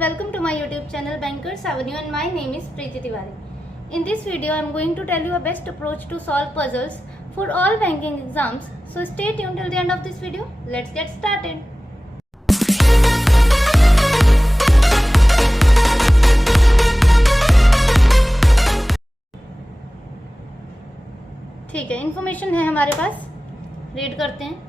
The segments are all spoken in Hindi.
welcome to my YouTube channel Bankers Avenue, and my name is Preeti Tiwari. In this video I am going to tell you a best approach to solve puzzles for all banking exams. So stay tuned till the end of this video. Let's get started. ठीक है, इन्फॉर्मेशन है हमारे पास, रीड करते हैं.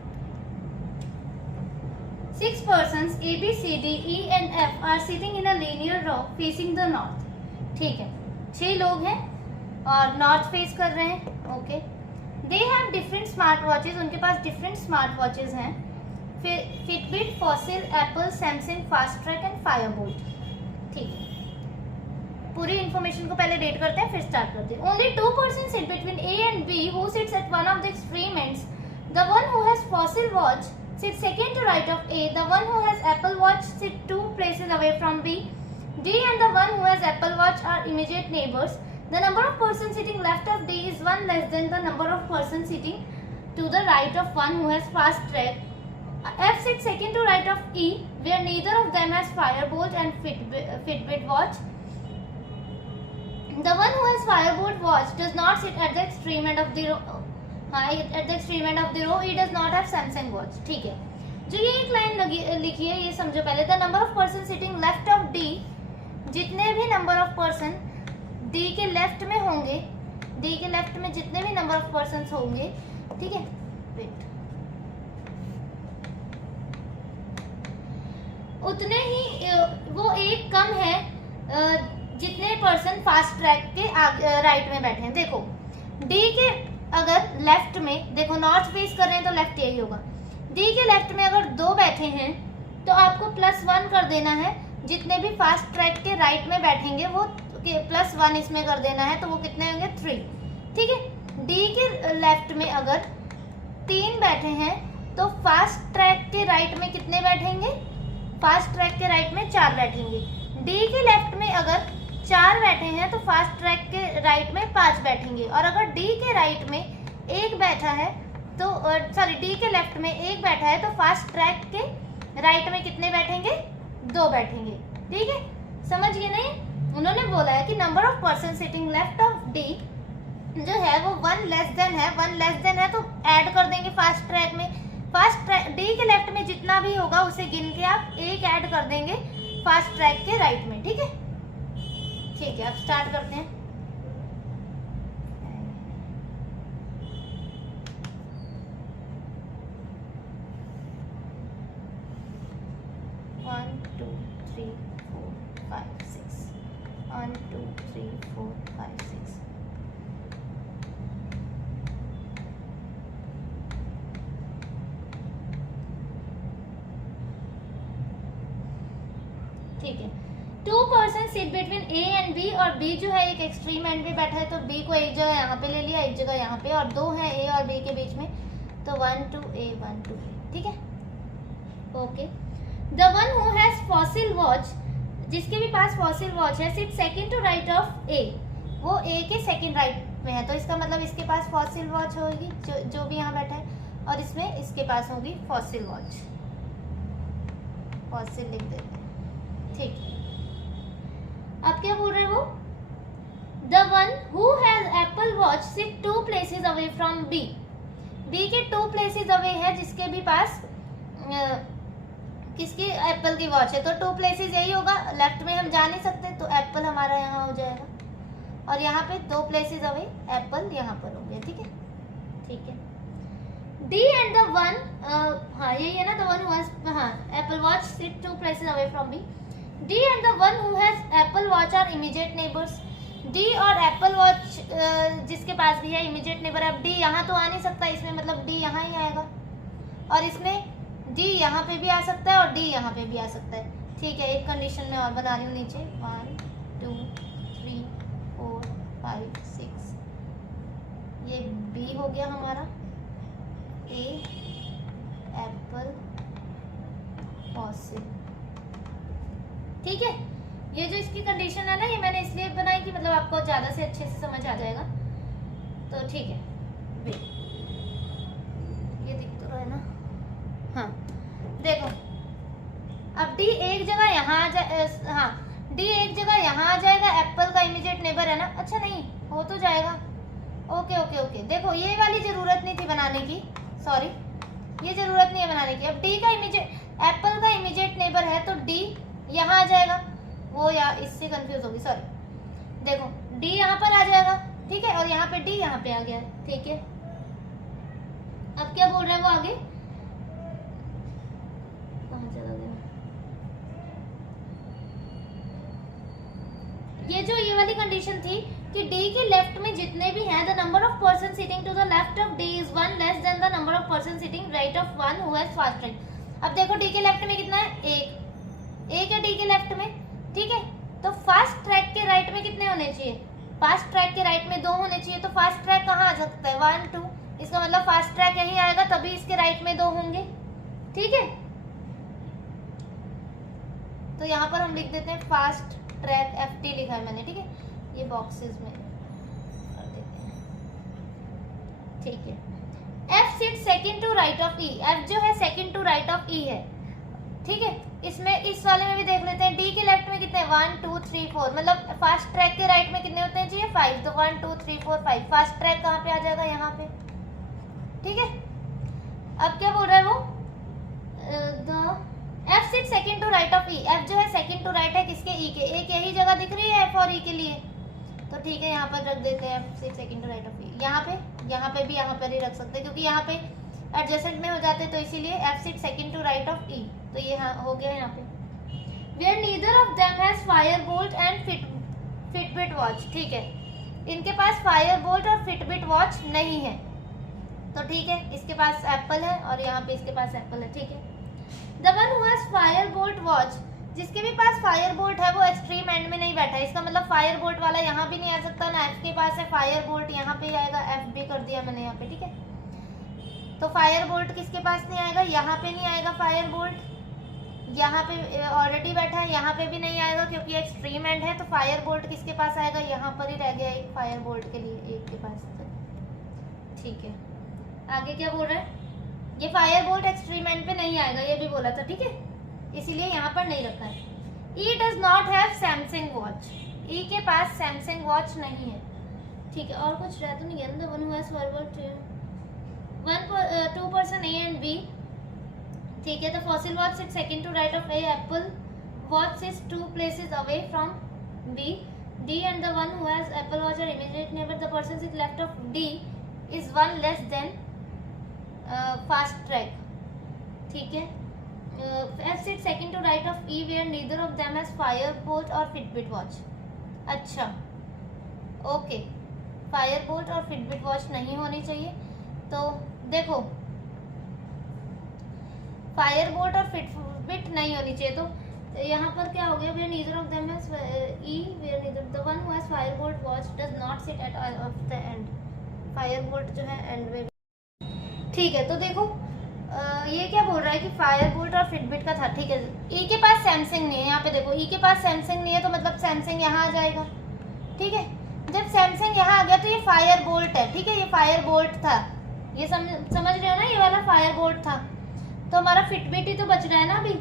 6 persons A, B, C, D, E and F are sitting in a linear row facing the north. ठीक है, 6 लोग हैं और नॉर्थ फेस कर रहे हैं. Okay, they have different smart watches, उनके पास डिफरेंट स्मार्ट वॉचेज हैं. Fitbit, fossil, Apple, Samsung, fast track and Fireboltt. ठीक है, पूरी इन्फॉर्मेशन को पहले रेड करते हैं फिर स्टार्ट करते हैं. Only 2 persons sit between A and B who sits at one of the extreme ends. The one who has fossil watch sits second to right of A. The one who has Apple Watch sits 2 places away from B. D and the one who has Apple Watch are immediate neighbors. The number of persons sitting left of D is 1 less than the number of persons sitting to the right of one who has fast track. F sits second to right of E, where neither of them has Firebolt and Fitbit watch. The one who has Firebolt watch does not sit at the extreme end of the row. At the extreme end of the row, he does not have Samsung watch. ठीक है, जो ये एक लाइन लिखी है ये समझो पहले. The number of person sitting left of D, जितने भी नंबर ऑफ पर्सन डी के लेफ्ट में होंगे, डी के लेफ्ट में जितने भी नंबर ऑफ पर्सन होंगे, ठीक है, वेट, उतने ही वो एक कम है जितने पर्सन फास्ट ट्रैक के राइट में बैठे हैं. देखो डी के अगर लेफ्ट में, देखो नॉर्थ फेस कर रहे हैं तो लेफ्ट यही होगा. डी के लेफ्ट में अगर 2 बैठे हैं तो आपको +1 कर देना है. जितने भी फास्ट ट्रैक के राइट में बैठेंगे वो +1 इसमें कर देना है, तो वो कितने होंगे 3. ठीक है, डी के लेफ्ट में अगर 3 बैठे हैं तो फास्ट ट्रैक के राइट में कितने बैठेंगे, फास्ट ट्रैक के राइट में 4 बैठेंगे. डी के लेफ्ट में अगर 4 बैठे हैं तो फास्ट ट्रैक के राइट में 5 बैठेंगे. और अगर डी के राइट में 1 बैठा है तो सॉरी डी के लेफ्ट में 1 बैठा है तो फास्ट ट्रैक के राइट में कितने बैठेंगे, 2 बैठेंगे. ठीक है, समझ गए नहीं. उन्होंने बोला है कि number of person sitting left of D जो है वो 1 लेस देन है. 1 लेस देन है तो ऐड कर देंगे फास्ट ट्रैक में. फास्ट ट्रैक डी के लेफ्ट में जितना भी होगा उसे गिन के आप 1 ऐड कर देंगे फास्ट ट्रैक के राइट में. ठीक है, ठीक है, अब स्टार्ट करते हैं. One, 2, 3, 4, 5, 6. 1, 2, 3, 4, 5, 6. ठीक है, 2 person sit between A and B, और बी जो है एक एक्सट्रीम एंड पे बैठा है तो बी को एक जगह यहाँ पे ले लिया, एक जगह यहाँ पे, और 2 है ए और बी के बीच में, तो 1 to A 1 to B. ठीक है, okay. The one who has Fossil watch, जिसके भी पास फॉसिल वॉच है, sit second to right of A, वो ए के सेकंड राइट में है, तो इसका मतलब इसके पास फॉसिल वॉच होगी, जो भी यहाँ बैठा है, और इसमें इसके पास होगी फॉसिल वॉच. फॉसिल लिख देते हैं. ठीक, अब क्या बोल रहे हैं वो. The one who has Apple Watch sit 2 places away from B. B के 2 places अवे है, जिसके भी पास किसकी एप्पल की वॉच है, तो 2 places यही होगा. लेफ्ट में हम जा नहीं सकते तो एप्पल हमारा यहाँ हो जाएगा, और यहाँ पे 2 places अवे एप्पल यहाँ पर हो गया. ठीक है, ठीक है. डी एंड द वन, हाँ यही है ना, द वन हु हैज, हाँ, Apple Watch sit 2 places away from B. D and the one who has Apple Watch are immediate neighbors. D और Apple Watch जिसके पास भी है immediate neighbor. अब D यहाँ तो आ नहीं सकता, इसमें मतलब D यहाँ ही आएगा, और इसमें D यहाँ पे भी आ सकता है और D यहाँ पे भी आ सकता है. ठीक है, एक कंडीशन में और बना रही हूँ नीचे. 1 2 3 4 5 6. ये B हो गया हमारा. A Apple fossil. ठीक है, ये जो इसकी कंडीशन है ना, ये मैंने इसलिए बनाई कि मतलब आपको ज़्यादा से अच्छे से समझ आ जाएगा. तो ठीक है, ये दिख तो रहा है ना. हाँ देखो, अब डी एक जगह यहाँ आ जाए, हाँ डी एक जगह यहाँ आ जाएगा, एप्पल का इमीडिएट नेबर है ना, अच्छा नहीं हो तो जाएगा, ओके ओके ओके। देखो ये वाली जरूरत नहीं थी बनाने की, सॉरी ये जरूरत नहीं है बनाने की। अब डी का इमीडिएट, एप्पल का इमीडिएट नेबर है तो डी यहाँ आ जाएगा, वो या इससे कंफ्यूज होगी, सॉरी। देखो डी यहाँ पर आ जाएगा, ठीक है, और यहाँ पे डी यहाँ पे आ गया, ठीक है। अब क्या बोल रहे हैं वो आगे, कहाँ चला गया, ये जो ये वाली कंडीशन थी कि डी के लेफ्ट में जितने भी हैं, the number of person sitting to the left of D is one less than the number of person sitting right of one who has fast track. अब देखो डी के लेफ्ट में कितना है, एक है डी के लेफ्ट में, ठीक है। तो फास्ट ट्रैक के राइट में कितने होने चाहिए, फास्ट ट्रैक के राइट में 2 होने चाहिए, तो फास्ट ट्रैक कहाँ आ सकता है, 1 2, इसका मतलब फास्ट ट्रैक यही आएगा, तभी इसके राइट में 2 होंगे, ठीक है। तो यहाँ पर हम लिख देते हैं फास्ट ट्रैक, FT लिखा है मैंने, ठीक है, ये बॉक्सेस में कर देते हैं, ठीक है। F sit second to right of E, F जो है second to right of E है, ठीक है। इसमें इस वाले में भी देख लेते हैं, D के लेफ्ट में कितने 1 2 3 4, मतलब फास्ट ट्रैक के राइट में कितने होते हैं चाहिए 5, तो 1 2 3 4 5, फास्ट ट्रैक कहाँ पे आ जाएगा, यहाँ पे, ठीक है। अब क्या बोल रहा है वो, F sit second to right of E, F जो है सेकंड टू राइट है किसके, E के, एक यही जगह दिख रही है F और E के लिए, तो ठीक है यहाँ पर रख देते हैं F sit second to right of E। यहाँ पे भी यहाँ पर ही रख सकते हैं क्योंकि यहाँ पे एडजेसेंट में हो जाते हैं, तो इसीलिए F sit second to right of E, तो ये हो गया यहाँ पे। Where neither of them has firebolt and Fitbit watch, ठीक है, इनके पास firebolt और Fitbit watch नहीं है, तो ठीक है, इसके पास एप्पल है और यहाँ पे इसके पास एप्पल है, ठीक है। The one who has firebolt watch, जिसके भी पास firebolt है वो एक्सट्रीम एंड में नहीं बैठा है, इसका मतलब firebolt वाला यहाँ भी नहीं आ सकता ना, F के पास है firebolt, यहाँ पे आएगा, F भी कर दिया मैंने यहाँ पे, ठीक है। तो firebolt किसके पास नहीं आएगा, यहाँ पे नहीं आएगा firebolt, यहाँ पे ऑलरेडी बैठा है, यहाँ पे भी नहीं आएगा क्योंकि एक्सट्रीम एंड है, तो firebolt किसके पास आएगा, यहाँ पर ही रह गया एक firebolt के लिए, एक के पास, ठीक है। आगे क्या बोल रहा है, ये firebolt एक्सट्रीम एंड पे नहीं आएगा, ये भी बोला था, ठीक है, इसीलिए यहाँ पर नहीं रखा है। E does not have Samsung watch, E के पास Samsung watch नहीं है, ठीक है। और कुछ रह तो नहीं गया, the one who has firebolt 2 person A and B, ठीक है। तो fossil watch sits second to right of A, Apple watch sits 2 places away from B, D and the one who has Apple watch are immediate neighbor, the person sits left of D is 1 less than fast track, ठीक है। F sits second to right of E where neither of them has firebolt or Fitbit watch, अच्छा ओके, firebolt और Fitbit watch नहीं होनी चाहिए, तो देखो firebolt और Fitbit नहीं होनी चाहिए, तो यहाँ पर क्या हो गया, where neither of them has E where neither the one who has firebolt watch does not sit at of the end, firebolt जो है एंड में, ठीक है। तो देखो ये क्या बोल रहा है कि firebolt और Fitbit का था, ठीक है। E के पास Samsung नहीं है, यहाँ पे देखो E के पास Samsung नहीं है, तो मतलब Samsung यहाँ आ जाएगा, ठीक है। जब Samsung यहाँ आ गया तो ये firebolt है, ठीक है, ये firebolt था, ये समझ रहे हो ना, ये वाला firebolt था, तो हमारा Fitbit ही तो बच रहा है ना अभी,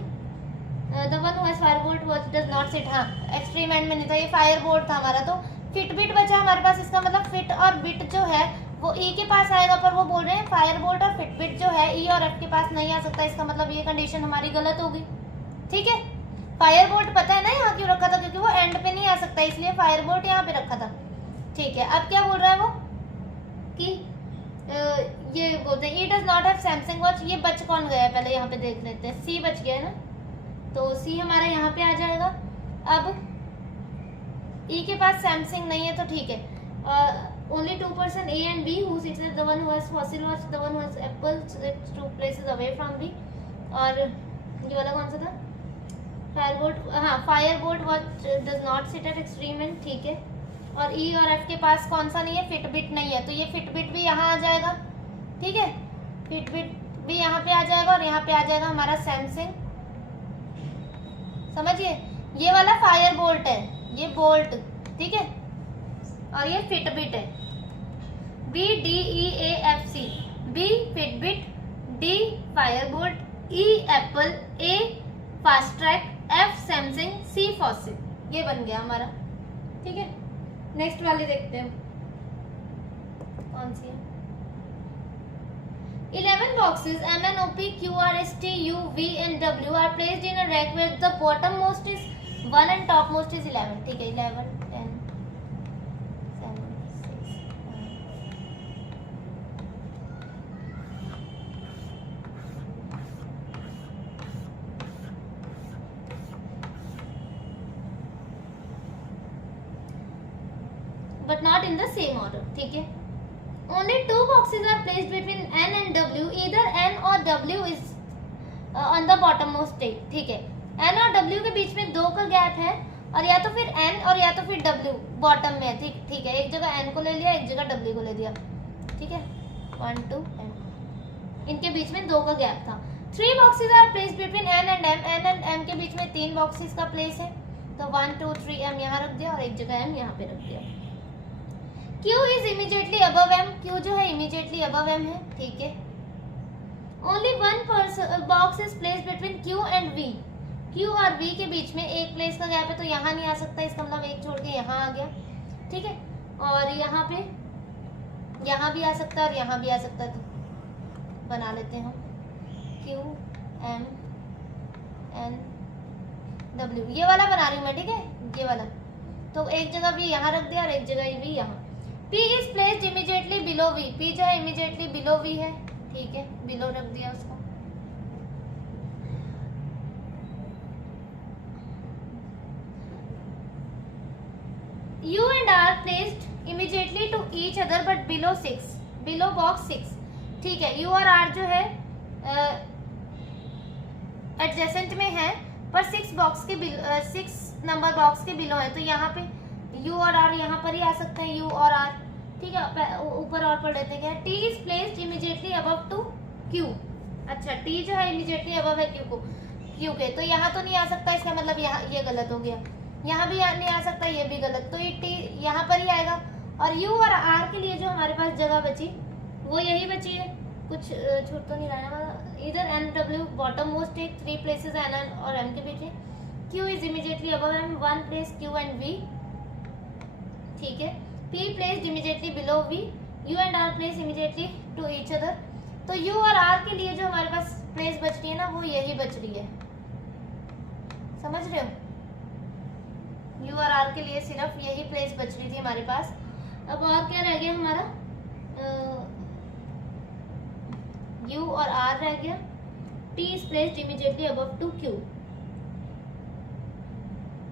the one who has firebolt watch does not sit, हाँ एक्सट्रीम एंड में नहीं था, ये firebolt था हमारा, तो Fitbit बचा हमारे पास, इसका मतलब फिट और बिट जो है वो E के पास आएगा, पर वो बोल रहे हैं firebolt और Fitbit जो है E और F के पास नहीं आ सकता, इसका मतलब ये कंडीशन हमारी गलत होगी, ठीक है। firebolt पता है ना यहाँ क्यों रखा था, क्योंकि वो एंड पे नहीं आ सकता, इसलिए firebolt यहाँ पे रखा था, ठीक है। अब क्या बोल रहा है वो कि ये बोलते हैं E does not have Samsung watch, ये बच कौन गया है पहले यहाँ पे देख लेते हैं, C बच गया है ना, तो C हमारा यहाँ पे आ जाएगा। अब E के पास Samsung नहीं है, तो ठीक है, only 2 person A and B who sits at the one who has fossil watch, the one who has Apple sits 2 places away from B, और ये वाला कौन सा था, firebolt, हाँ firebolt watch does not sit at extreme end, ठीक है। और E और F के पास कौन सा नहीं है, Fitbit नहीं है, तो ये Fitbit भी यहाँ आ जाएगा, ठीक है, Fitbit भी यहाँ पे आ जाएगा, और यहाँ पे आ जाएगा हमारा Samsung, समझिए, ये वाला firebolt है, ये बोल्ट, ठीक है, और ये Fitbit है, B D E A F C, B Fitbit, D firebolt, E Apple, A fast track, F Samsung, C fossil. ये बन गया हमारा। ठीक है, नेक्स्ट वाले देखते हैं कौन सी है। 11 boxes M, N, O, P, Q, R, S, T, U, V and W are placed in a rack where the bottom most is 1 and top most is 11। ठीक है, 11, 10, 7, 6, 5 but not in the same order। ठीक है, only 2 boxes are placed between N and W, either N or W is on the bottommost state। ठीक है, N और W के बीच में 2 का गैप है और या तो फिर N और या तो फिर W बॉटम में है। ठीक है, एक जगह N को ले लिया, एक जगह W को ले लिया। ठीक है, 1 2 N, इनके बीच में 2 का गैप था। 3 boxes are placed between N and M, N and M के बीच में 3 boxes का प्लेस है, तो 1 2 3 M यहाँ रख दिया और एक जगह M यहाँ पे रख दिया। Q is immediately above M, Q जो है immediately above M है। ठीक है, only one box is placed between Q and V, Q और V के बीच में एक प्लेस का गैप है, तो यहाँ नहीं आ सकता, इसका मतलब एक छोड़ के यहाँ आ गया। ठीक है, और यहाँ पे यहाँ भी आ सकता है और यहाँ भी आ सकता है, तो बना लेते हैं हम Q M N W, ये वाला बना रही हूँ मैं। ठीक है, ये वाला, तो एक जगह भी यहाँ रख दिया और एक जगह भी यहाँ। P is placed immediately below V, P जो है immediately below V है। ठीक है, below रख दिया उसको। U and R placed immediately to each other but below 6, below box 6। ठीक है, U और R जो है एडजेसेंट में है पर 6 नंबर बॉक्स के बिलो है, तो यहाँ पे U और R यहाँ पर ही आ सकते हैं, U और R। ठीक है, ऊपर और पढ़ लेते हैं। T is placed immediately above to Q। अच्छा, T जो है immediately above है Q के, तो यहाँ तो नहीं आ सकता, इसका मतलब यहाँ ये गलत हो गया। यहाँ भी नहीं आ सकता, ये भी गलत, तो ये T यहाँ पर ही आएगा। और U और R के लिए जो हमारे पास जगह बची वो यही बची है, कुछ छूट तो नहीं रहा है। इधर N W बॉटम मोस्ट है, 3 प्लेसेस N और M के बीच में। Q is immediately above M, 1 place Q and V। ठीक है, P placed immediately below V, U and R placed immediately to each other। तो U और R के लिए जो हमारे पास प्लेस बच रही है ना, वो यही बच रही है। समझ रहे हो? U और R के लिए सिर्फ यही प्लेस बच रही थी हमारे पास। अब और क्या रह गया हमारा? U और R रह गया। T is placed immediately above to Q।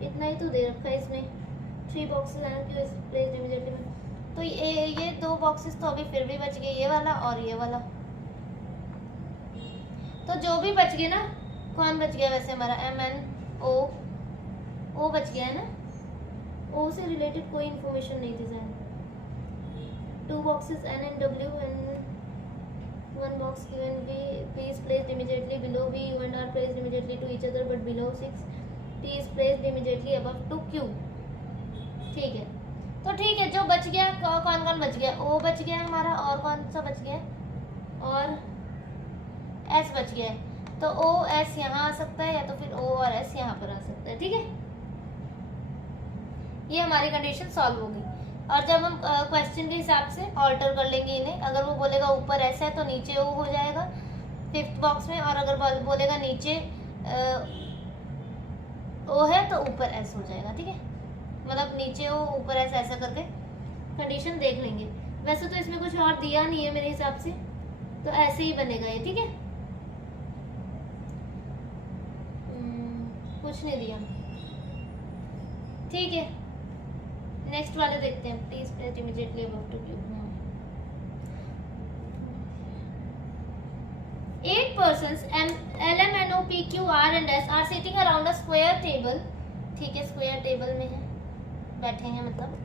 इतना ही तो दे रखा है इसमें। 3 boxes and Q is placed immediately। तो ये 2 boxes तो अभी फिर भी बच गए, ये वाला और ये वाला। तो जो भी बच गए ना, कौन बच गया वैसे हमारा? M N O बच गया है ना। O से रिलेटेड कोई इंफॉर्मेशन नहीं थी sir. 2 boxes N and W and 1 box Q and V। P is placed immediately below V, U and R placed immediately to each other but below 6। T is placed immediately above to Q। ठीक है, तो ठीक है, जो बच गया कौन कौन बच गया? O बच गया हमारा, और कौन सा बच गया? और S बच गया है। तो O S यहाँ आ सकता है, या तो फिर O और S यहाँ पर आ सकता है। ठीक है, ये हमारी कंडीशन सॉल्व होगी। और जब हम क्वेश्चन के हिसाब से ऑल्टर कर लेंगे इन्हें, अगर वो बोलेगा ऊपर S है तो नीचे O हो जाएगा 5th बॉक्स में, और अगर बोलेगा नीचे O है तो ऊपर S हो जाएगा। ठीक है, मतलब नीचे O ऊपर S, ऐसा करके कंडीशन देख लेंगे। वैसे तो इसमें कुछ और दिया नहीं है मेरे हिसाब से, तो ऐसे ही बनेगा ये। ठीक है, कुछ नहीं दिया। ठीक है, नेक्स्ट वाले देखते हैं। T is placed immediately above to Q। 8 persons L M N O P Q R and S are sitting around a square table। ठीक है, स्क्वायर टेबल में है, बैठे हैं मतलब।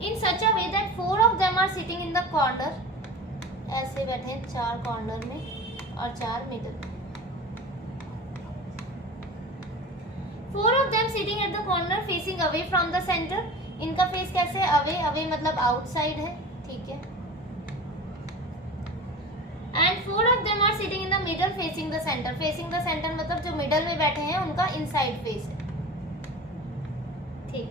In such a way that 4 of them are sitting in the corner। ऐसे बैठे हैं 4 कॉर्नर में और 4 मिडल में। 4 of them sitting at the corner facing away from the center. इनका फेस कैसे है? अवे, अवे मतलब आउटसाइड है, ठीक है। And 4 of them are sitting in the middle facing the center. facing the center मतलब जो मिडल में बैठे हैं उनका इनसाइड फेस है, ठीक।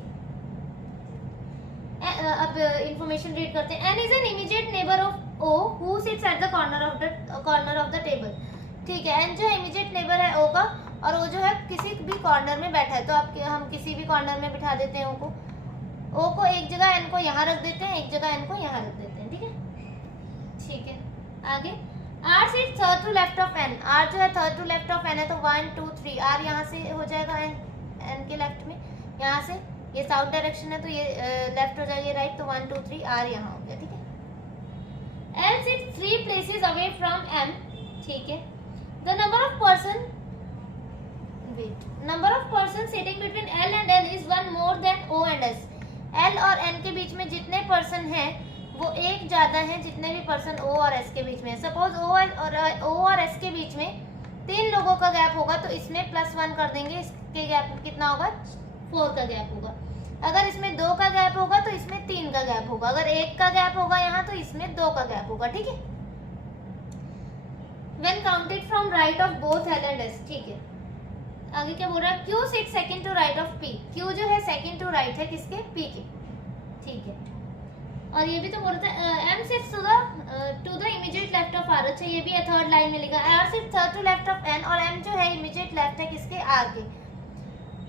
अब इंफॉर्मेशन रीड करते हैं। N is an immediate neighbor of O who sits at the corner of the table. ठीक है, N जो इमीडिएट नेबर है O का, और वो जो है किसी भी कॉर्नर में बैठा है, तो आप हम किसी भी कॉर्नर में बिठा देते हैं O को एक जगह, N को यहाँ रख देते हैं, एक जगह N को यहाँ रख देते हैं, ठीक है। ठीक है, आगे R sits third to left of N. R जो है third to left of N है, तो 1 2 3 R यहाँ से हो जाएगा N के लेफ्ट में, यहाँ से ये साउथ डायरेक्शन है तो ये लेफ्ट हो जाएगी राइट, तो 1 2 3 R यहाँ हो गया, ठीक है। L sits 3 places away from M. ठीक है, the number of person sitting between L and N is one more than O and S. L और N के बीच में जितने पर्सन हैं वो एक ज्यादा है जितने भी पर्सन O और S के बीच में है। सपोज O और S के बीच में 3 लोगों का गैप होगा, तो इसमें +1 कर देंगे, इसके गैप कितना होगा? 4 का गैप होगा। अगर इसमें 2 का गैप होगा तो इसमें 3 का गैप होगा, अगर 1 का गैप होगा यहाँ तो इसमें 2 का गैप होगा, ठीक है। When counted from right of both L and S. ठीक है, आगे क्या बोल रहा है? Q sits second to right of P. Q जो है second to right है किसके? P के, ठीक है। और ये भी तो बोल रहा था M sits to the immediate left of R. अच्छा, ये भी है थर्ड लाइन में लिखा। R sits third to left of N, और M जो है immediate left है किसके? R के,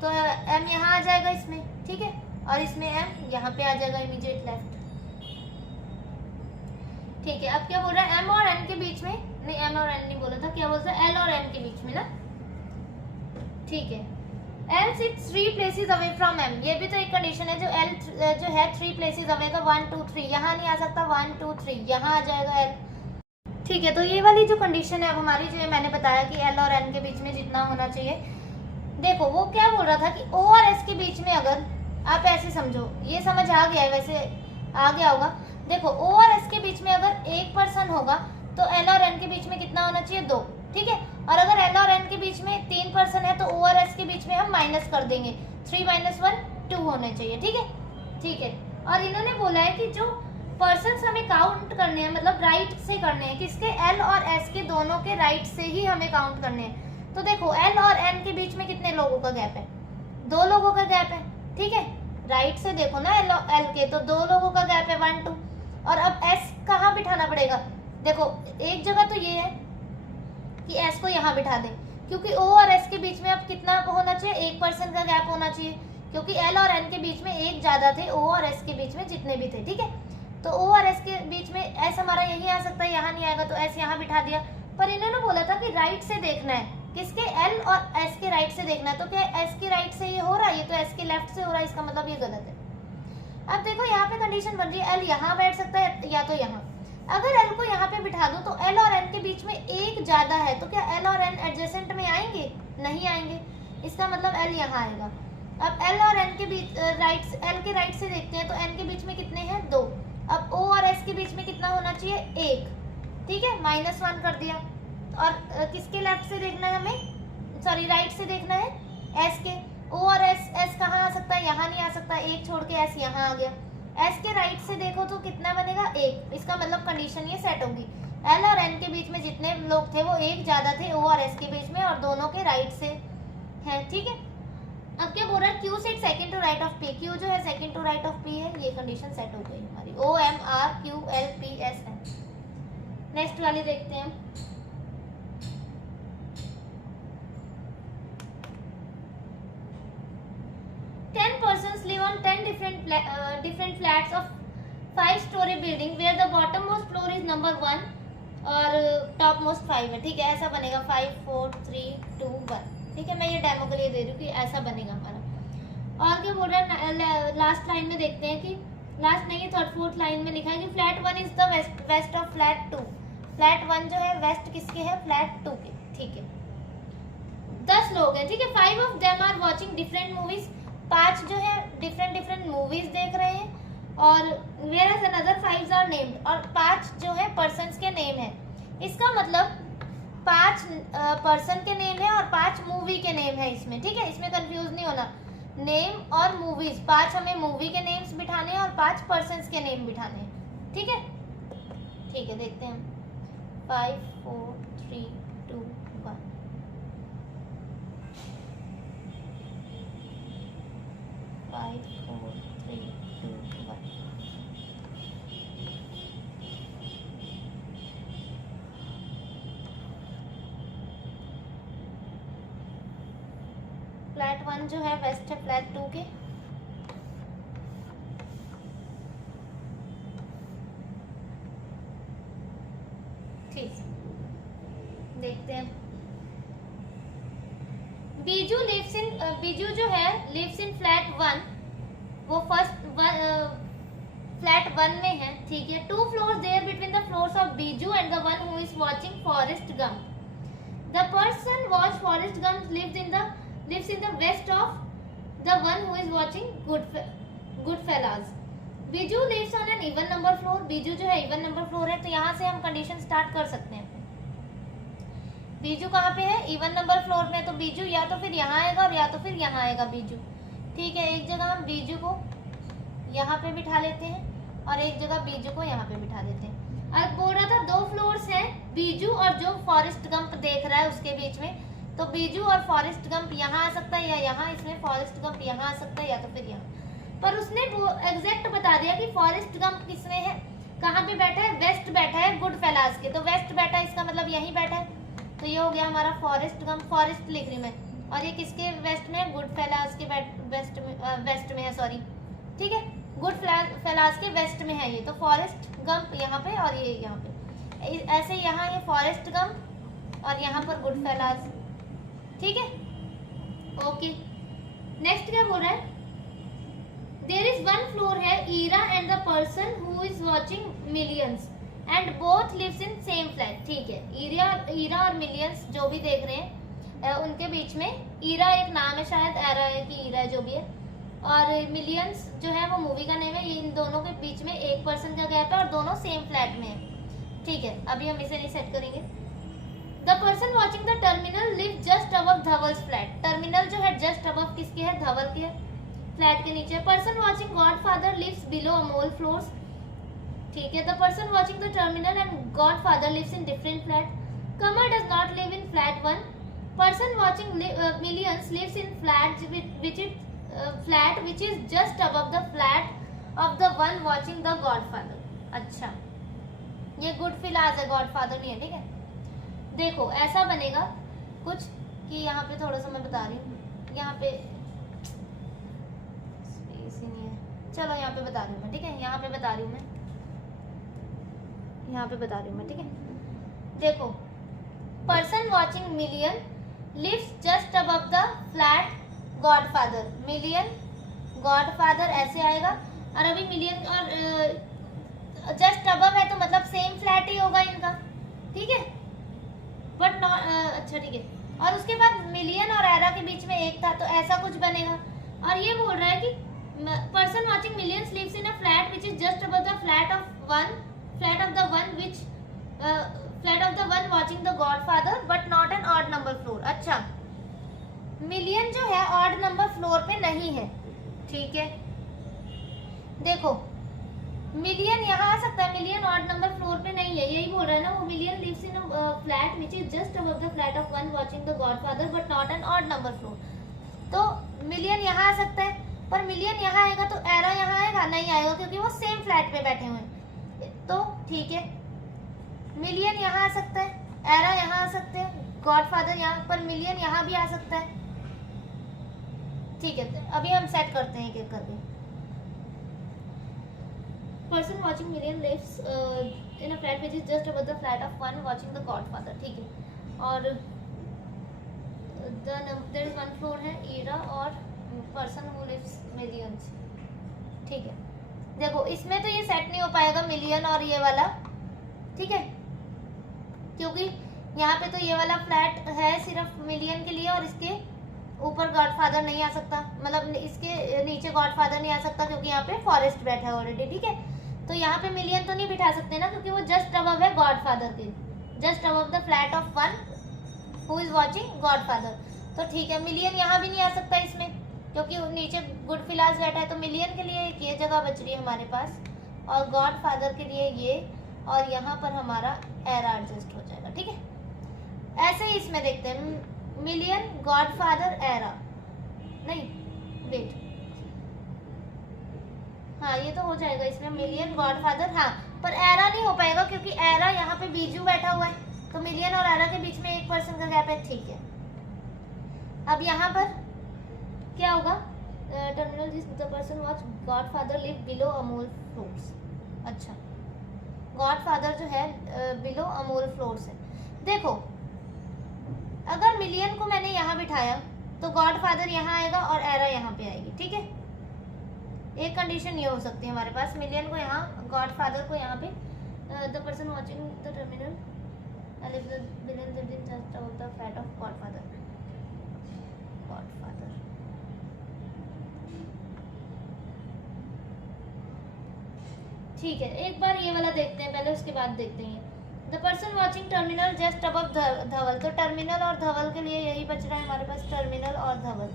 तो M यहाँ आ जाएगा इसमें, ठीक है, और इसमें M यहाँ पे आ जाएगा immediate left, ठीक है। अब क्या बोल रहा है? M और N के बीच में, नहीं M और N नहीं बोला था, क्या बोलता है? L और N के बीच में ना, ठीक है। L sits 3 places away from M. ये भी तो एक कंडीशन है, जो L जो है 3 places away का 1 2 3 यहाँ नहीं आ सकता, 1 2 3 यहाँ आ जाएगा L, ठीक है। तो ये वाली जो कंडीशन है अब हमारी, जो मैंने बताया कि L और N के बीच में जितना होना चाहिए, देखो वो क्या बोल रहा था कि O और S के बीच में, अगर आप ऐसे समझो, ये समझ आ गया है, वैसे आ गया होगा। देखो O और S के बीच में अगर एक पर्सन होगा तो L और N के बीच में कितना होना चाहिए? 2, ठीक है। और अगर L और N के बीच में 3 पर्सन है तो O और S के बीच में हम माइनस कर देंगे, 3 - 1 2 होने चाहिए, ठीक है, ठीक है। और इन्होंने बोला है कि जो पर्सन्स हमें काउंट करने हैं, मतलब राइट से करने हैं, किसके? L और S के, दोनों के राइट से ही हमें काउंट करने हैं। तो देखो L और N के बीच में कितने लोगों का गैप है? 2 लोगों का गैप है, ठीक है। राइट से देखो ना L के, तो 2 लोगों का गैप है, 1 2। और अब S कहाँ बिठाना पड़ेगा? देखो एक जगह तो ये है कि S को यहाँ बिठा दें, क्योंकि O और S के बीच में अब कितना होना चाहिए? 1 पर्सन का गैप होना चाहिए, क्योंकि L और N के बीच में एक ज़्यादा थे, O और S के बीच में जितने भी थे, ठीक है। तो O और S के बीच में S हमारा यहीं आ सकता है, यहाँ नहीं आएगा, तो S यहाँ बिठा दिया। पर इन्होंने बोला था कि राइट से देखना है, किसके? L और S के राइट से देखना है। तो क्या S के राइट से ये हो रहा है? ये तो S के लेफ्ट से हो रहा है, इसका मतलब ये गलत है। अब देखो यहाँ पे कंडीशन बन रही है, L यहाँ बैठ सकता है या तो यहाँ। अगर L को यहाँ पे बिठा दूं तो L और N के बीच में एक ज्यादा है, तो क्या L और N एडजेसेंट में आएंगे? नहीं आएंगे, इसका मतलब L यहाँ आएगा। अब L और N के बीच L के राइट से देखते हैं तो N के बीच में कितने हैं? 2। अब O और S के बीच में कितना होना चाहिए? 1, ठीक है, -1 कर दिया। और किसके लेफ्ट से देखना है हमें? सॉरी, राइट से देखना है S के। O और S कहाँ आ सकता है? यहाँ नहीं आ सकता, 1 छोड़ के S यहाँ आ गया। S के राइट से देखो तो कितना बनेगा? 1। इसका मतलब कंडीशन ये सेट होगी, L और N के बीच में जितने लोग थे वो एक ज्यादा थे O और S के बीच में, और दोनों के राइट से है, ठीक है। अब क्या बोल रहा है? Q sit second to right of P. Q जो है second to right of P है, ये कंडीशन सेट हो गई हमारी। O M R Q L P S N। Next वाली देखते हैं। Persons live on 10 different flats of 5-story building where the bottommost floor is number 1 और topmost 5 है, ठीक है। ऐसा बनेगा 5 4 3 2 1, ठीक है। मैं ये डेमो के लिए दे रही हूँ कि ऐसा बनेगा हमारा। और क्या बोल रहा है? लास्ट लाइन में देखते हैं कि लास्ट नहीं, थर्ड फोर्थ लाइन में लिखा है कि flat 1 is the west of flat 2। Flat 1 जो है वेस्ट किसके है? फ्लैट 2 के, ठीक है। 10 लोग हैं, ठीक है। 5 of them are watching different movies। 5 जो है डिफरेंट मूवीज देख रहे हैं, और whereas another 5 are named, और 5 जो है पर्सन्स के नेम है। इसका मतलब 5 पर्सन के नेम है और 5 मूवी के नेम है इसमें, ठीक है, इसमें कंफ्यूज नहीं होना। नेम और मूवीज, 5 हमें मूवी के नेम्स बिठाने हैं और 5 पर्सन्स के नेम बिठाने हैं, ठीक है। ठीक है, देखते हैं 5 4 3 2 1। फाइव 4 3 2 1। फ्लैट 1 जो है वेस्ट है फ्लैट 2 के। ठीक, देखते हैं। बीजू जो है लिव्स इन फ्लैट 1, वो फर्स्ट फ्लैट 1 में है, ठीक है। 2 floors there between the floors of Biju and the one who is watching Forrest Gump. The person watch Forrest Gump lives in the west of the one who is watching Goodfellas. Biju lives on an even number floor. Biju जो है इवन नंबर फ्लोर है, तो यहाँ से हम कंडीशन स्टार्ट कर सकते हैं। बीजू कहाँ पे है? इवन नंबर फ्लोर में, तो बीजू या तो फिर यहाँ आएगा और या तो फिर यहाँ आएगा बीजू, ठीक है। एक जगह हम बीजू को यहाँ पे बिठा लेते हैं और एक जगह बीजू को यहाँ पे बिठा देते हैं। अब बोल रहा था 2 फ्लोर्स हैं, बीजू और जो फॉरेस्ट गंप देख रहा है उसके बीच में, तो बीजू और फॉरेस्ट गंप यहाँ आ सकता है या यहाँ, इसमें फॉरेस्ट गंप यहाँ आ सकता है या तो फिर यहाँ। पर उसने वो एग्जैक्ट बता दिया कि फॉरेस्ट गंप किसमें है, कहाँ पे बैठा है, वेस्ट बैठा है गुडफेलास के, तो वेस्ट बैठा है, इसका मतलब यहीं बैठा है, तो ये हो गया हमारा फॉरेस्ट गंप। फॉरेस्ट लिख रही मैं, और ये किसके वेस्ट में है? गुडफेलास के वेस्ट में है, सॉरी, ठीक है, गुडफेलास के वेस्ट में है ये, तो फॉरेस्ट गंप यहाँ पे और ये यहाँ पे, ऐसे यहाँ ये फॉरेस्ट गंप और यहाँ पर गुडफेलास, ठीक है, ओके। नेक्स्ट क्या बोल रहा है? देयर इज 1 फ्लोर है, Ira and the person who is watching Millions and both lives in same flat, ठीक है। ईरा और मिलियंस जो भी देख रहे हैं उनके बीच में, ईरा एक नाम है शायद, एरा है कि ईरा जो भी है, और मिलियंस जो है वो मूवी का नेम है। इन दोनों के बीच में 1 पर्सन का गैप है और दोनों सेम फ्लैट में है, ठीक है। अभी हम इसे रीसेट करेंगे। The person watching the terminal live just above Dhaval's flat. Terminal जो है जस्ट अबव किसके है? धवल के है, फ्लैट के नीचे। Person watching Godfather lives below Amol floors, ठीक है। The person watching the Terminal and Godfather lives in different flat. Kamar does not live in flat 1। Person watching Millions lives in flat which is just above the flat of the one watching the Godfather. अच्छा, ये गुडफेलास है, गॉडफादर नहीं है, ठीक है। देखो ऐसा बनेगा कुछ कि यहाँ पे थोड़ा सा मैं बता रही हूँ, यहाँ पे स्पेस ही नहीं है, चलो यहाँ पे बता रही हूँ मैं, ठीक है, यहाँ पे बता रही हूँ मैं, यहाँ पे बता रही हूँ मैं, ठीक है। देखो, person watching Million lives just above the flat Godfather. Million Godfather ऐसे आएगा, और अभी मिलियन और जस्ट अबव है तो मतलब सेम फ्लैट ही होगा इनका, ठीक है, बट नॉट, अच्छा ठीक है। और उसके बाद मिलियन और एरा के बीच में 1 था, तो ऐसा कुछ बनेगा। और ये बोल रहा है कि person watching Millions lives in a flat which is just above the flat of the one watching the Godfather but not an odd number floor. अच्छा, मिलियन जो है ऑड नंबर फ्लोर पे नहीं है, ठीक है। देखो, मिलियन यहाँ आ सकता है, मिलियन ऑड नंबर फ्लोर पे नहीं है, यही बोल रहा है ना वो। Million lives in a flat which is just above the flat of one watching the Godfather but not an odd number floor. तो मिलियन यहाँ आ सकता है, पर मिलियन यहाँ आएगा तो एरा यहाँ आएगा? नहीं आएगा, क्योंकि वो सेम फ्लैट पे बैठे हुए हैं, तो ठीक है। मिलियन यहाँ आ सकता है, एरा यहाँ आ सकते हैं, गॉडफादर यहाँ, पर मिलियन यहाँ भी आ सकता है, ठीक है। अभी हम सेट करते हैं एक-एक करके। Person watching Million lives in a flat which is just above the flat of one watching the Godfather, ठीक है। और देयर इज 1 फ्लोर है, ईरा और पर्सन हु लिव्स मिलियंस, ठीक है। देखो, इसमें तो ये सेट नहीं हो पाएगा मिलियन और ये वाला, ठीक है, क्योंकि यहाँ पे तो ये वाला फ्लैट है सिर्फ मिलियन के लिए और इसके ऊपर गॉडफादर नहीं आ सकता, मतलब इसके नीचे गॉडफादर नहीं आ सकता क्योंकि यहाँ पे फॉरेस्ट बैठा है ऑलरेडी, ठीक है। तो यहाँ पे मिलियन तो नहीं बिठा सकते ना, क्योंकि वो जस्ट अबव है गॉडफादर के, just above the flat of one who is watching godfather. तो ठीक है, मिलियन यहाँ भी नहीं आ सकता इसमें, क्योंकि नीचे गुडफिलास बैठा है, तो मिलियन के लिए ये जगह बच रही है हमारे पास, और गॉडफादर के लिए ये, और यहाँ पर हमारा एरा एडजस्ट हो जाएगा। ठीक है, ऐसे ही इसमें देखते हैं, मिलियन गॉडफादर एरा, नहीं वेट, हाँ ये तो हो जाएगा इसमें, मिलियन गॉडफादर, हाँ पर एरा नहीं हो पाएगा क्योंकि एरा यहाँ पे बीजू बैठा हुआ है, तो मिलियन और एरा के बीच में 1% का गैप है। ठीक है, अब यहाँ पर क्या होगा, टर्मिनल जिस the person watch godfather live below Amul floors. अच्छा, गॉडफादर जो है बिलो अमूल फ्लोर्स है। देखो अगर मिलियन को मैंने यहाँ बिठाया तो गॉडफादर यहाँ आएगा और एरा यहाँ पे आएगी। ठीक है, एक कंडीशन ये हो सकती है हमारे पास, मिलियन को यहाँ, गॉडफादर को यहाँ पे, the person watching the terminal billion just of the fat of godfather. ठीक है, एक बार ये वाला देखते हैं पहले, उसके बाद देखते हैं the person watching terminal just above Dhaval. तो टर्मिनल और धवल के लिए यही बच रहा है हमारे पास, टर्मिनल और धवल।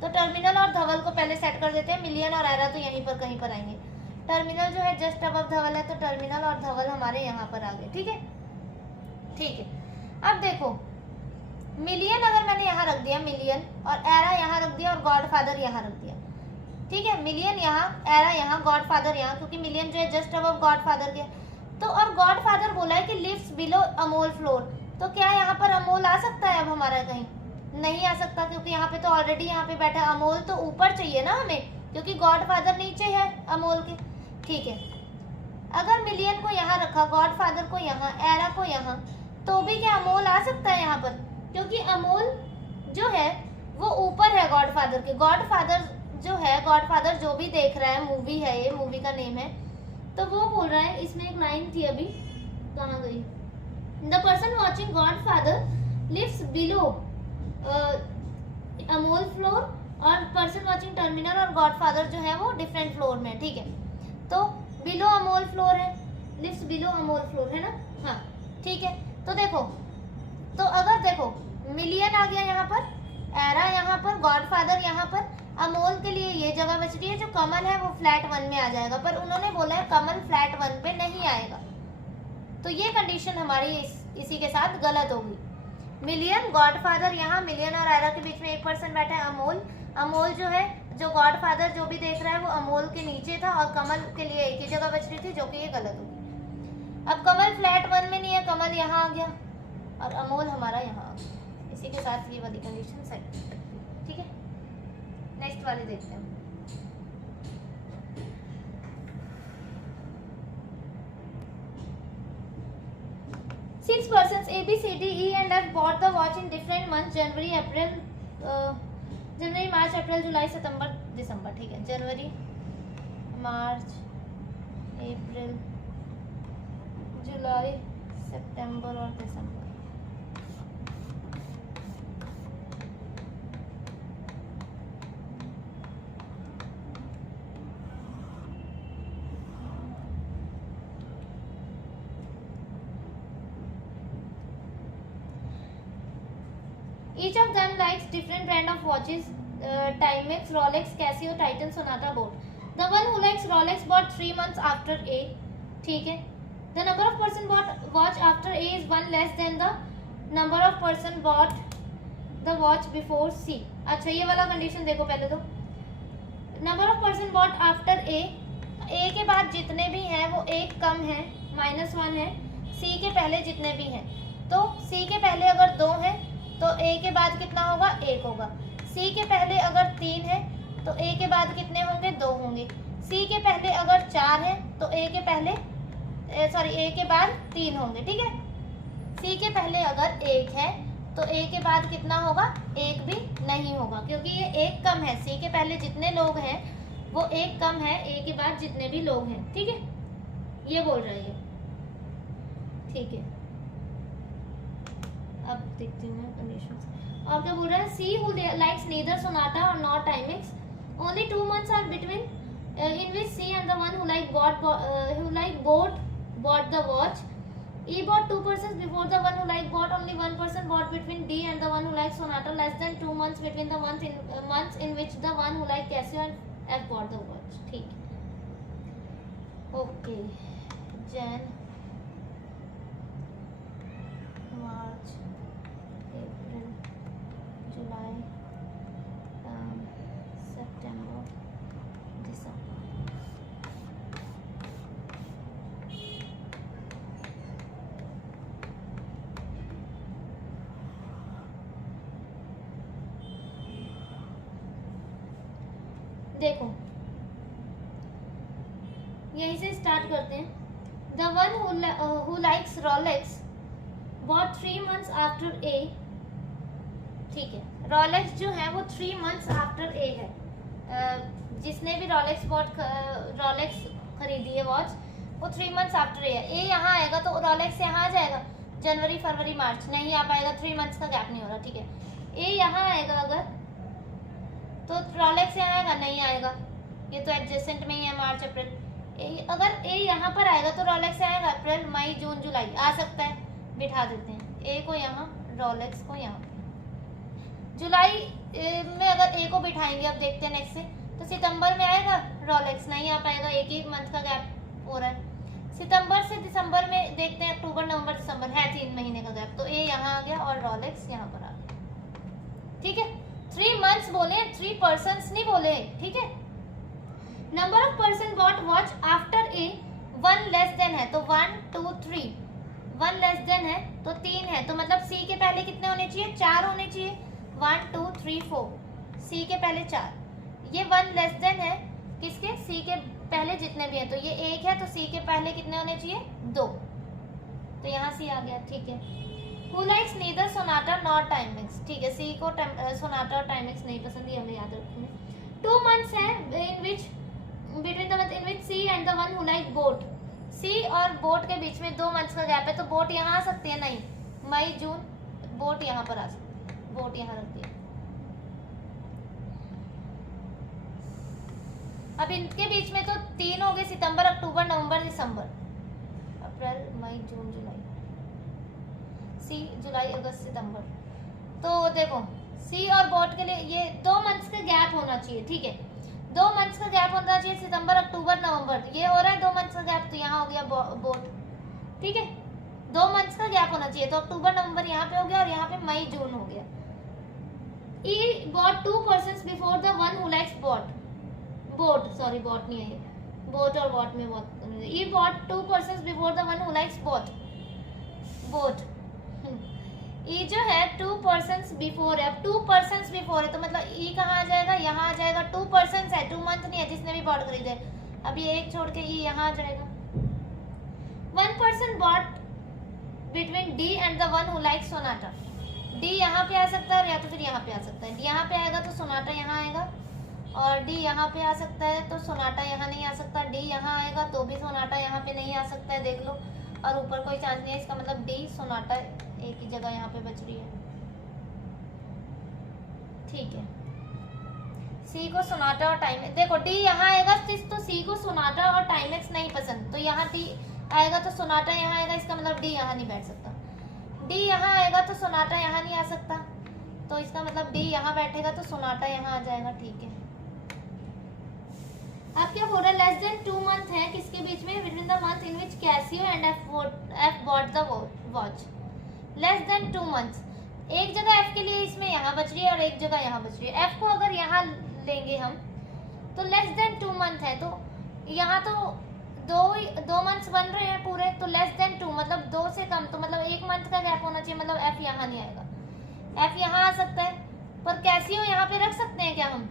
तो टर्मिनल और धवल को पहले सेट कर देते हैं, मिलियन और एरा तो यहीं पर कहीं पर आएंगे। टर्मिनल जो है जस्ट अबव धवल है, तो टर्मिनल और धवल हमारे यहाँ पर आ गए। ठीक है, ठीक है, अब देखो मिलियन अगर मैंने यहाँ रख दिया, मिलियन और एरा यहाँ रख दिया और गॉडफादर यहाँ रख दिया। ठीक है, मिलियन यहाँ, एरा यहाँ, गॉडफादर यहाँ, क्योंकि मिलियन जो है जस्ट अबव गॉडफादर के, तो और गॉडफादर बोला है कि लिव्स बिलो अमोल फ्लोर, तो क्या यहाँ पर अमोल आ सकता है अब हमारा? कहीं नहीं आ सकता, क्योंकि यहाँ पे तो ऑलरेडी यहाँ पे बैठा है। अमोल तो ऊपर चाहिए ना हमें, क्योंकि गॉडफादर नीचे है अमोल के। ठीक है, अगर मिलियन को यहाँ रखा, गॉडफादर को यहाँ, एरा को यहाँ, तो भी क्या अमोल आ सकता है यहाँ पर? क्योंकि अमोल जो है वो ऊपर है गॉडफादर के। गॉडफादर जो है, गॉडफादर जो भी देख रहा है, मूवी है ये, मूवी का नेम है, तो वो बोल रहा है, इसमें एक लाइन थी अभी, कहाँ गई, the person watching Godfather lives below Amol floor, और पर्सन वॉचिंग टर्मिनल और गॉडफादर जो है वो डिफरेंट फ्लोर में। ठीक है, तो बिलो अमोल फ्लोर है, लिव्स बिलो अमोल फ्लोर है ना। हाँ ठीक है, तो देखो, तो अगर देखो मिलियन आ गया यहाँ पर, एरा यहाँ पर, गॉडफादर यहाँ पर, अमोल के लिए ये जगह बच रही है, जो कमल है वो फ्लैट 1 में आ जाएगा, पर उन्होंने बोला है कमल फ्लैट 1 पे नहीं आएगा, तो ये कंडीशन हमारी इसी के साथ गलत होगी। मिलियन, गॉडफादर यहाँ, मिलियन और एरा के बीच में 1% बैठा है अमोल। अमोल जो है, जो गॉडफादर जो भी देख रहा है वो अमोल के नीचे था, और कमल के लिए एक ही जगह बच रही थी, जो कि ये गलत होगी। अब कमल फ्लैट 1 में नहीं है, कमल यहाँ आ गया और अमोल हमारा यहाँ आ गया। इसी के साथ ये वाली कंडीशन सेट। ठीक है, नेक्स्ट वाली देखते हैं। Six persons A, B, C, D, E and F bought the watch in different months, जनवरी, अप्रैल, जनवरी, मार्च, अप्रैल, जुलाई, सितंबर, दिसंबर। ठीक है, जनवरी, मार्च, अप्रैल, जुलाई, सितंबर और दिसंबर। Each of them likes different brand of watches, Timex, Rolex, Casio, Titan, Sonata, both. The one who likes Rolex bought 3 months after A. ठीक है, the number of person bought watch after A is 1 less than the number of person bought the watch before C. अच्छा, ये वाला कंडीशन देखो पहले तो, number of person bought after A, A के बाद जितने भी हैं वो एक कम है, -1 है, C के पहले जितने भी हैं, तो C के पहले अगर 2 है तो A के बाद कितना होगा? 1 होगा। C के पहले अगर 3 है तो A के बाद कितने होंगे? 2 होंगे। C के पहले अगर 4 है तो A के पहले A के बाद 3 होंगे। ठीक है, C के पहले अगर 1 है तो A के बाद कितना होगा? 1 भी नहीं होगा, क्योंकि ये 1 कम है। C के पहले जितने लोग हैं वो 1 कम है A के बाद जितने भी लोग हैं। ठीक है, ये बोल रही है। ठीक है, अब देखती हूँ मैं कंडीशंस। और क्या बोल रहा है? C who likes neither Sonata और not timings, only 2 months are between in which C and the one who like bought the watch E bought 2 persons before the one who liked bought only 1 person bought between D and the one who liked Sonata less than 2 months between the months in which the one who liked Casio and F bought the watch. ठीक है, ओके। जैन, मार्च, अप्रैल, जुलाई, सितंबर, दिसंबर। देखो यहीं से स्टार्ट करते हैं। The one who likes Rolex bought 3 months after A. ठीक है, रोलेक्स जो है वो 3 months आफ्टर ए है। जिसने भी रोलेक्स खरीदी है वॉच, वो 3 months आफ्टर ए है। ए यहाँ आएगा तो रोलेक्स यहाँ आ जाएगा, जनवरी फरवरी मार्च नहीं आ पाएगा, 3 months का गैप नहीं हो रहा। ठीक है, ए यहाँ आएगा अगर तो रोलेक्स यहाँ आएगा, नहीं आएगा, ये तो एडजेसेंट में ही है, मार्च अप्रैल। अगर ए यहाँ पर आएगा तो रोलेक्स आएगा, अप्रैल मई जून जुलाई आ सकता है, बिठा देते हैं ए को यहाँ, रोलेक्स को यहाँ। जुलाई में अगर ए को बिठाएंगे, अब देखते हैं नेक्स्ट से, तो सितंबर में आएगा रोलेक्स, नहीं आ पाएगा, एक ही मंथ का गैप हो रहा है। सितंबर से दिसंबर में देखते हैं, अक्टूबर नवंबर दिसंबर है 3 महीने का गैप, तो ए यहाँ आ गया और रोलेक्स यहाँ पर आ गया। ठीक है, 3 months बोले, 3 persons नहीं बोले। ठीक है, number of person both watch after a 1 less than है तो 1 2 3, 1 less than है तो 3 है, तो मतलब सी के पहले कितने होने चाहिए, 4 होने चाहिए। 1 2 3 4, सी के पहले 4। ये 1 less than है किसके, सी के पहले जितने भी है, तो ये 1 है तो सी के पहले कितने होने चाहिए, 2, तो यहाँ सी आ गया। ठीक है, Who likes neither sonata nor timex। ठीक है, सी को सोनाटा और टाइमेक्स नहीं पसंद, ये हमें याद रखेंगे। 2 months है in which between the month in which C and the one who like boat। सी और बोट के बीच में 2 months का गैप है, तो बोट यहाँ आ सकती है, नहीं, मई जून, बोट यहाँ पर आ सकती है, बोट यहाँ रख दिया। अब इनके बीच में तो 3 हो गए, सितंबर अक्टूबर नवंबर दिसंबर, अप्रैल मई जून जुलाई, सी जुलाई अगस्त सितंबर। तो देखो सी और बोट के लिए ये 2 months का गैप होना चाहिए। ठीक है, 2 months का गैप होना चाहिए, सितंबर अक्टूबर नवंबर, ये हो रहा है 2 months का गैप, तो यहाँ हो गया बोट। ठीक है, 2 months का गैप होना चाहिए, तो अक्टूबर नवंबर यहाँ पे हो गया और यहाँ पे मई जून हो गया। E bought 2 persons before the one who likes boat, sorry boat नहीं है, बोट और बॉट में बहुत। E bought 2 persons before the one who likes boat. E जो है 2 persons बिफोर है, अब 2 persons बिफोर है तो मतलब ई कहाँ आ जाएगा, यहाँ आ जाएगा। 2 persons है, 2 month नहीं है जिसने भी बॉट खरीदे, अब ये एक छोड़ के ई यहाँ आ जाएगा। 1 person both between D and the one who like Sonata. D यहाँ पे आ सकता है या तो फिर यहाँ पे आ सकता है। डी यहाँ पे आएगा तो सोनाटा यहाँ आएगा, और डी यहाँ पे आ सकता है तो सोनाटा यहाँ नहीं आ सकता। डी यहाँ आएगा तो भी सोनाटा यहाँ पे नहीं आ सकता है, देख लो, और ऊपर कोई चांस नहीं है, इसका मतलब डी सोनाटा एक ही जगह यहाँ पे बच रही है। ठीक है, सी को सोनाटा और टाइमेक्स, देखो डी यहाँ आएगा तो सी को सोनाटा और टाइमेक्स नहीं पसंद, तो यहाँ डी आएगा तो सोनाटा यहाँ आएगा, इसका मतलब डी यहाँ नहीं बैठ सकता। डी यहाँ आएगा तो सोनाटा यहाँ नहीं आ सकता, तो इसका मतलब डी यहाँ बैठेगा तो सोनाटा यहाँ आ जाएगा। ठीक है, अब क्या हो रहा है, लेस देन 2 months है किसके बीच में, between the month in which Casio and F bot the watch. Less than 2 months, एक जगह एफ के लिए इसमें यहाँ बच रही है और एक जगह यहाँ बच रही है। एफ को अगर यहाँ लेंगे हम तो लेस देन 2 months है, तो यहाँ तो दो मंथ्स बन रहे हैं पूरे, तो लेस देन 2 मतलब 2 से कम, तो मतलब 1 month का गैप होना चाहिए, मतलब एफ यहाँ नहीं आएगा। एफ यहाँ आ सकता है, पर कैसियो यहाँ पे रख सकते हैं क्या हम,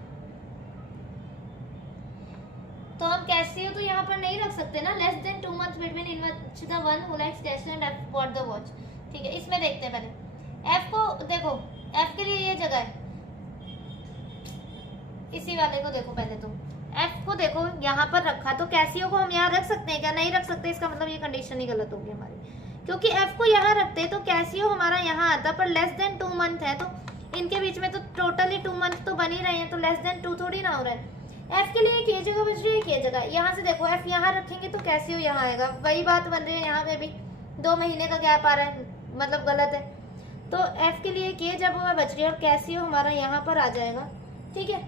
तो हम कैसियो तो यहाँ पर नहीं रख सकते ना। Less than 2 months between in which the one who likes Casio and F bot the watch. ठीक है, इसमें देखते हैं पहले एफ को, देखो एफ के लिए ये जगह है, इसी वाले को देखो पहले, तो एफ को देखो यहाँ पर रखा, तो कैसियो को हम यहाँ रख सकते हैं क्या, नहीं रख सकते, इसका मतलब ये कंडीशन ही गलत होगी हमारी, क्योंकि एफ को यहाँ रखते तो कैसियो हमारा यहाँ आता, पर लेस देन 2 months है, तो इनके बीच में तो टोटली 2 months तो बन ही रहे हैं, तो लेस देन 2 थोड़ी ना हो रहा है। एफ के लिए एक ये जगह बच रही है, एक ये जगह, यहाँ से देखो एफ यहाँ रखेंगे तो कैसियो यहाँ आएगा, वही बात बन रही है यहाँ पे भी, 2 महीने का गैप आ रहा है, मतलब गलत है। तो एफ के लिए के जब हुआ बच रही है और कैसियो हमारा यहाँ पर आ जाएगा, ठीक है।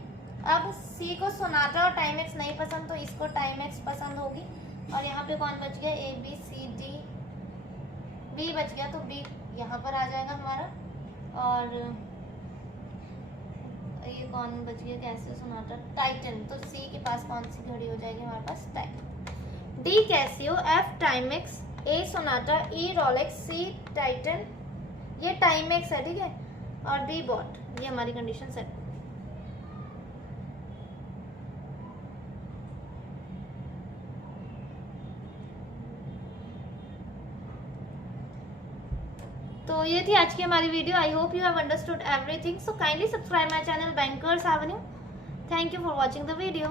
अब सी को सोनाटा और टाइम एक्स नहीं पसंद, तो इसको टाइम एक्स पसंद होगी। और यहाँ पे कौन बच गया, A B C D, B बच गया, तो बी यहाँ पर आ जाएगा हमारा। और ये कौन बच गया, कैसियो सोनाटा टाइटन, तो सी के पास कौन सी घड़ी हो जाएगी हमारे पास, Titan. D Casio, F Timex, A Sonata, E Rolex, C Titan, ये टाइम एक्स है, ठीक है। और डी बॉट, ये हमारी कंडीशन सेट। तो ये थी आज की हमारी video. I hope you have understood everything. So kindly subscribe my channel bankers Avenue. Thank you for watching the video.